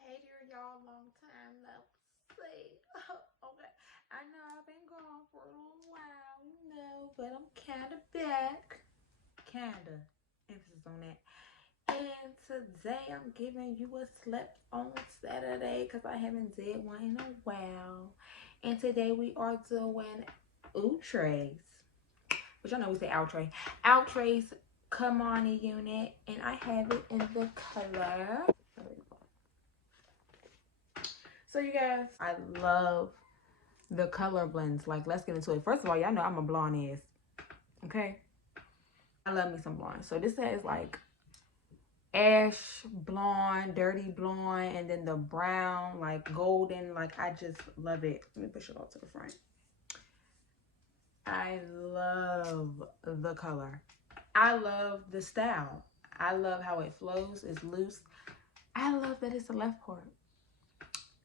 Hey there, y'all. Long time no see. Okay, I know I've been gone for a little while, but I'm kind of back. Kinda. Emphasis on that. And today I'm giving you a slept on Saturday because I haven't did one in a while. And today we are doing Outre's, which I know we say Outre. Outre's Kimani unit, and I have it in the color. So you guys, I love the color blends. Like, let's get into it. First of all, y'all know I'm a blonde ass. Okay? I love me some blonde. So this has like ash blonde, dirty blonde, and then the brown, like golden. Like, I just love it. Let me push it all to the front. I love the color. I love the style. I love how it flows. It's loose. I love that it's a left part.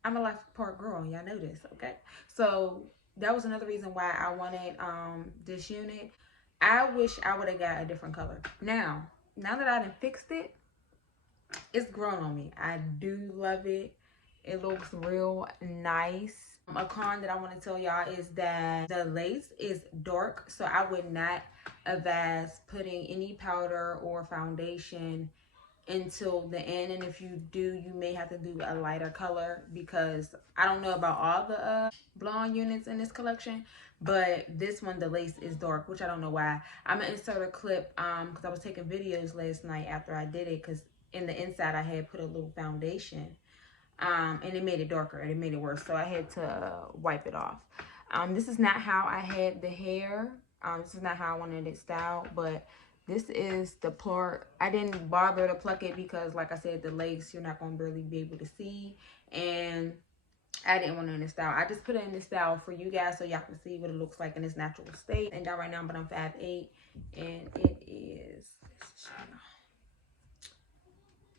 I'm a left part girl. Y'all know this, okay? So that was another reason why I wanted this unit. I wish I would have got a different color. Now that I done fixed it, it's grown on me. I do love it. It looks real nice. A con that I want to tell y'all is that the lace is dark, so I would not advise putting any powder or foundation until the end. And if you do, you may have to do a lighter color, because I don't know about all the blonde units in this collection, but this one, the lace is dark, which I don't know why. I'm gonna insert a clip because I was taking videos last night after I did it, because in the inside I had put a little foundation and it made it darker and it made it worse, so I had to wipe it off. This is not how I had the hair. This is not how I wanted it styled, but this is the part. I didn't bother to pluck it because, like I said, the lace you're not going to really be able to see, and I didn't want it in this style. I just put it in this style for you guys so y'all can see what it looks like in its natural state. And right now, but I'm 5'8", and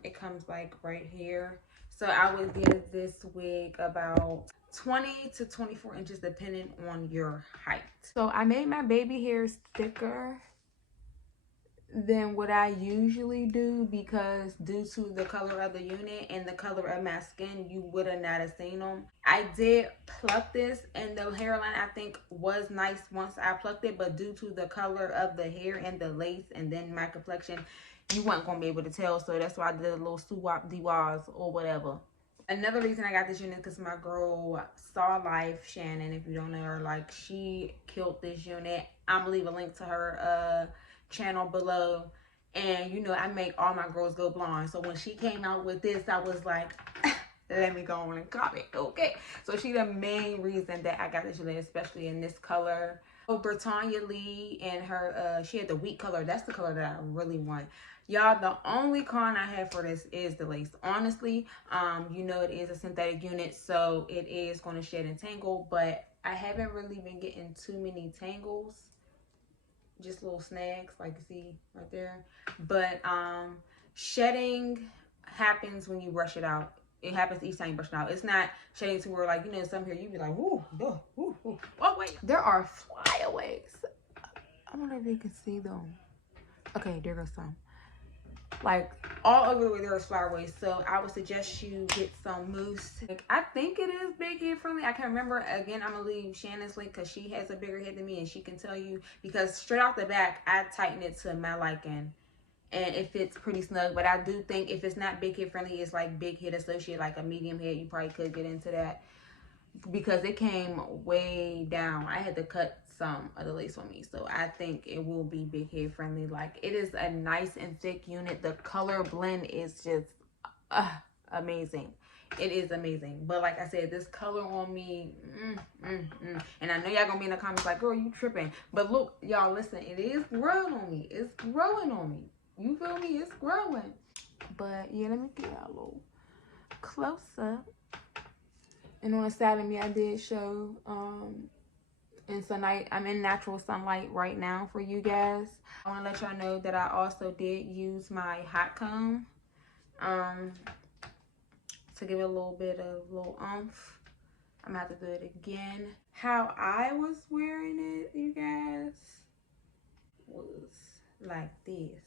it comes like right here. So I would give this wig about 20 to 24 inches depending on your height. So I made my baby hairs thicker than what I usually do, because due to the color of the unit and the color of my skin, you would have not have seen them. I did pluck this, and the hairline I think was nice once I plucked it, but due to the color of the hair and the lace and then my complexion, you weren't gonna be able to tell. So that's why I did a little swap DIYs or whatever. Another reason I got this unit because my girl Saw Life Shannon, if you don't know her, like, she killed this unit. I'm gonna leave a link to her channel below. And you know, I make all my girls go blonde, so when she came out with this, I was like, let me go on and cop it. Okay, so she the main reason that I got this unit, especially in this color. So Britannia Lee and her she had the wheat color. That's the color that I really want. Y'all, the only con I have for this is the lace. Honestly, you know, it is a synthetic unit, so it is going to shed and tangle, but I haven't really been getting too many tangles, just little snags like you see right there. But shedding happens when you brush it out. It happens each time you brush it out. It's not shedding to where, like, you know, some here you be like, whoo, whoo, whoo, whoo. Oh wait, there are flyaways. I wonder if you can see them. Okay, there goes some. Like, all over the way there's flyaways, so I would suggest you get some mousse. Like, I think it is big head friendly. I can't remember. Again, I'm gonna leave Shannon's link because she has a bigger head than me and she can tell you, because straight off the back I tighten it to my liking and it fits pretty snug. But I do think if it's not big head friendly, it's like big head associate, like a medium head, you probably could get into that. because it came way down. I had to cut some of the lace on me, so I think it will be big head friendly. Like, it is a nice and thick unit. The color blend is just amazing. It is amazing. But like I said, this color on me, and I know y'all gonna be in the comments like, girl, you tripping. But look, y'all, listen, it is growing on me. It's growing on me. You feel me? It's growing. But yeah, let me get y'all a little close up. And on the side of me, I did show in sunlight. I'm in natural sunlight right now for you guys. I want to let y'all know that I also did use my hot comb to give it a little bit of little oomph. I'm gonna have to do it again. How I was wearing it, you guys, was like this.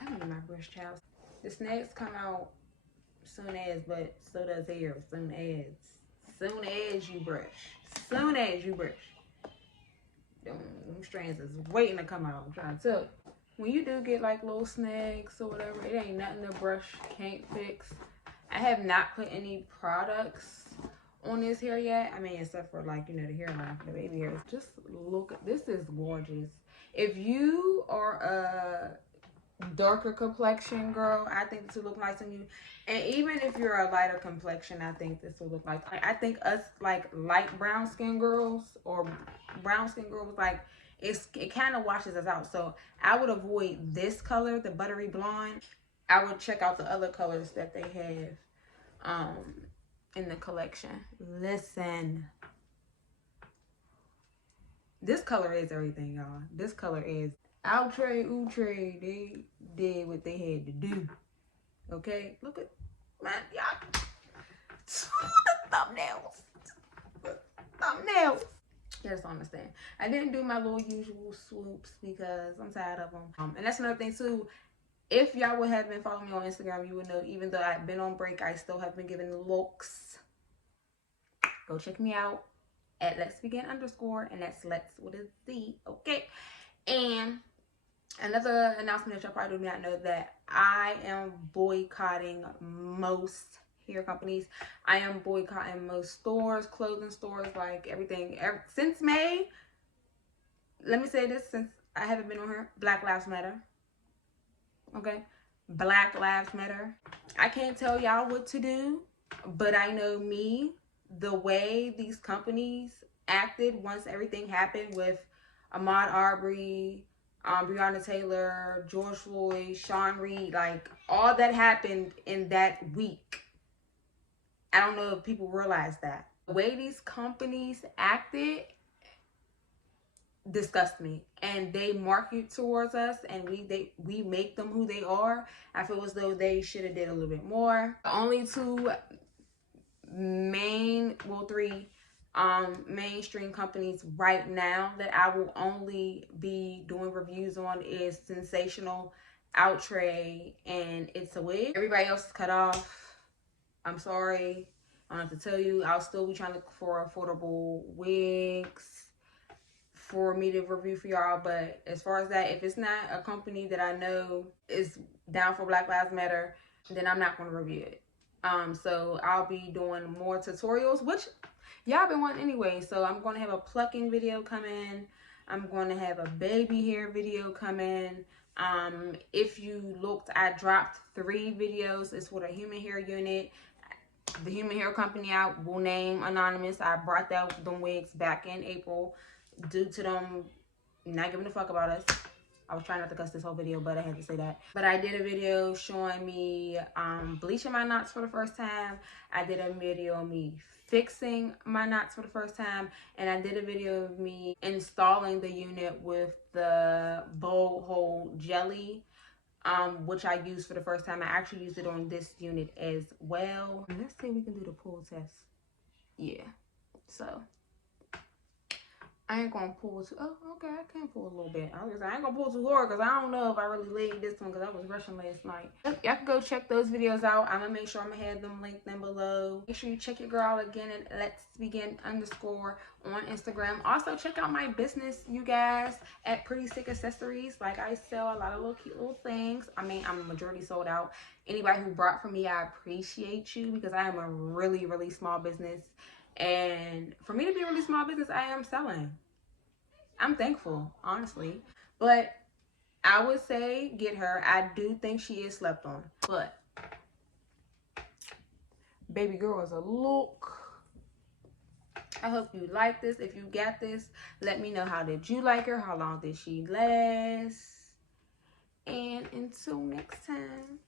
I don't need my brush, child. The snags come out soon as, but so does hair. Soon as you brush. Soon as you brush. Them strands is waiting to come out. I'm trying to tell you. When you do get like little snags or whatever, it ain't nothing the brush can't fix. I have not put any products on this hair yet. I mean, except for like, you know, the hairline for the baby hair. Just look, this is gorgeous. If you are a darker complexion girl, I think this will look nice on you. And even if you're a lighter complexion, I think this will look like, I think us like light brown skin girls or brown skin girls, like it kind of washes us out. So I would avoid this color, the buttery blonde. I would check out the other colors that they have in the collection. Listen, this color is everything, y'all. This color is Outre, they did what they had to do. Okay, look at, man, y'all. The thumbnails. You just don't understand. I didn't do my little usual swoops because I'm tired of them. And that's another thing too. If y'all would have been following me on Instagram, you would know even though I've been on break, I still have been giving looks. Go check me out at Letzbegin _, and that's Let's with a Z. Okay, and another announcement that y'all probably do not know, that I am boycotting most hair companies. I am boycotting most stores, clothing stores, like everything. Since May, let me say this, since I haven't been on here, Black Lives Matter. Okay? Black Lives Matter. I can't tell y'all what to do, but I know me, the way these companies acted once everything happened with Ahmaud Arbery, Breonna Taylor, George Floyd, Sean Reed, like all that happened in that week. I don't know if people realize that. The way these companies acted disgust me, and they market towards us, and we make them who they are. I feel as though they should have did a little bit more. The only two three mainstream companies right now that I will only be doing reviews on is Sensational, Outre, and It's a Wig. Everybody else is cut off. I'm sorry. I don't have to tell you. I'll still be trying to look for affordable wigs for me to review for y'all. But as far as that, if it's not a company that I know is down for Black Lives Matter, then I'm not going to review it. So I'll be doing more tutorials, which y'all been wanting anyway. So I'm going to have a plucking video come in. I'm going to have a baby hair video come in. If you looked, I dropped 3 videos. It's for the human hair unit. The human hair company I will name anonymous. I brought them wigs back in April due to them not giving a fuck about us. I was trying not to cuss this whole video, but I had to say that. But I did a video showing me bleaching my knots for the first time. I did a video of me fixing my knots for the first time. And I did a video of me installing the unit with the bowl hole jelly, which I used for the first time. I actually used it on this unit as well. Let's see if we can do the pull test. Yeah, so I ain't gonna pull too. Oh, okay, I can pull a little bit. I ain't gonna pull too hard because I don't know if I really laid this one because I was rushing last night. Y'all can go check those videos out. I'm gonna make sure I'm gonna have them linked down below. Make sure you check your girl out again at Letzbegin_ on Instagram. Also check out my business, you guys, at Pretty Sick Accessories. Like, I sell a lot of little cute little things. I mean, I'm majority sold out. Anybody who bought from me, I appreciate you because I am a really, really small business. And for me to be a really small business, I am selling. I'm thankful, honestly. But I would say get her. I do think she is slept on. But baby girl is a look. I hope you like this. If you got this, let me know, how did you like her? How long did she last? And until next time.